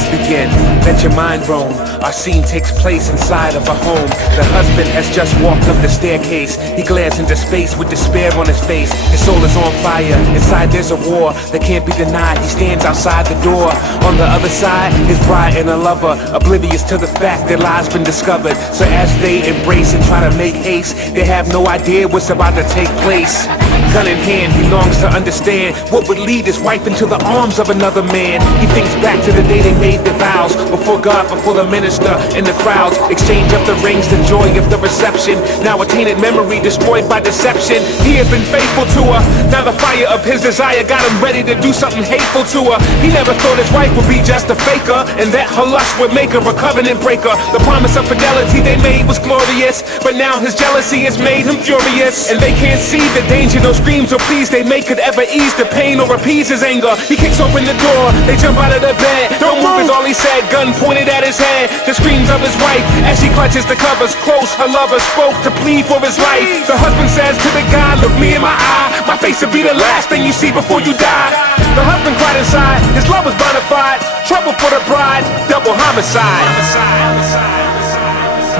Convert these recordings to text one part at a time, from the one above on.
let's begin. Let your mind roam. Our scene takes place inside of a home. The husband has just walked up the staircase. He glares into space with despair on his face. His soul is on fire. Inside there's a war that can't be denied. He stands outside the door. On the other side, his bride and a lover, oblivious to the fact their lies been discovered. So as they embrace and try to make haste, they have no idea what's about to take place. Gun in hand, he longs to understand what would lead his wife into the arms of another man. He thinks back to the day they made their vows, before God, before the minister, and the crowds. Exchange of the rings, the joy of the reception. Now a tainted memory destroyed by deception. He had been faithful to her. Now the fire of his desire got him ready to do something hateful to her. He never thought his wife would be just a faker, and that her lust would make her a covenant breaker. The promise of fidelity they made was glorious, but now his jealousy has made him furious. And they can't see the danger, no screams or pleas they make could ever ease the pain or appease his anger. He kicks open the door, they jump out of the bed. Don't move is all he said, gun pointed at his head. The screams of his wife as she clutches the covers close. Her lover spoke to plead for his life. The husband says to the guy, look me in my eye. My face will be the last thing you see before you die. The husband cried inside, his love was bona fide. Trouble for the bride, double homicide.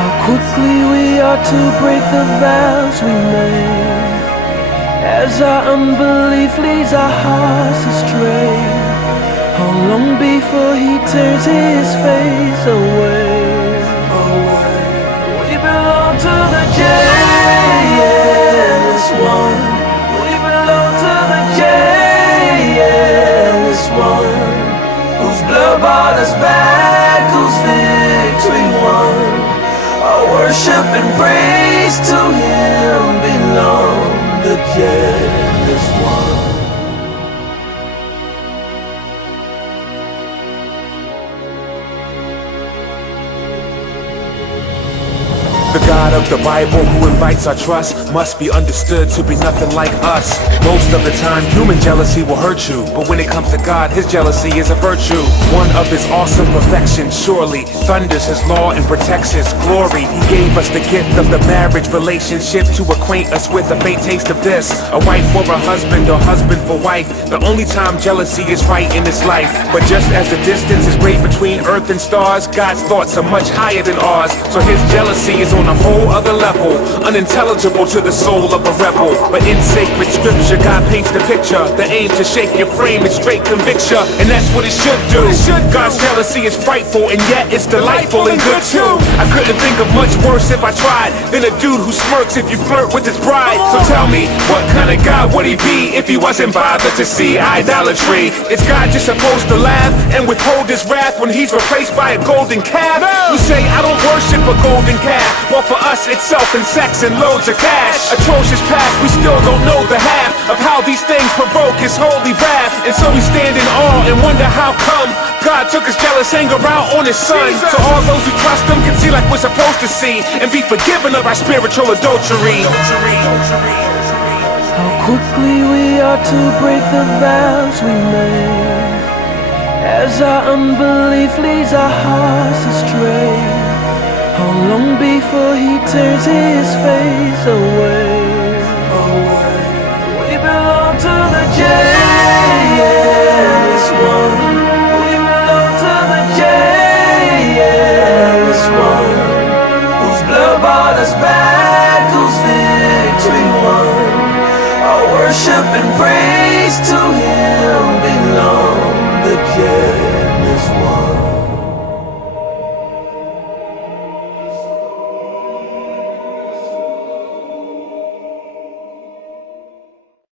How quickly we are to break the vows we made, as our unbelief leads our hearts astray. How long before he turns his face away? We belong to the jealous one. We belong to the jealous one, whose blood brought us back, whose victory won. Our worship and praise to him belong, the jealous one. The God of the Bible who invites our trust must be understood to be nothing like us. Most of the time human jealousy will hurt you, but when it comes to God, his jealousy is a virtue. One of his awesome perfections surely thunders his law and protects his glory. He gave us the gift of the marriage relationship to acquaint us with a faint taste of this. A wife for a husband or husband for wife, the only time jealousy is right in this life. But just as the distance is great between earth and stars, God's thoughts are much higher than ours. So his jealousy is on a whole other level, unintelligible to the soul of a rebel. But in sacred scripture, God paints the picture, the aim to shake your frame is straight conviction, and that's what it should do. God's jealousy is frightful, and yet it's delightful and good too. I couldn't think of much worse if I tried than a dude who smirks if you flirt with his bride. So tell me, what kind of God would he be if he wasn't bothered to see idolatry? Is God just supposed to laugh and withhold his wrath when he's replaced by a golden calf? You say I don't worship a golden calf. Well, for us, it's self and sex and loads of cash. Atrocious past, we still don't know the half of how these things provoke his holy wrath. And so we stand in awe and wonder how come God took his jealous anger out on his son. So all those who trust him can see like we're supposed to see, and be forgiven of our spiritual adultery. How quickly we are to break the vows we made, as our unbelief leads our hearts astray. How long before he turns his face away? We belong to the jealous one. We belong to the jealous one, whose blood brought us back, whose victory won. Our worship and praise to him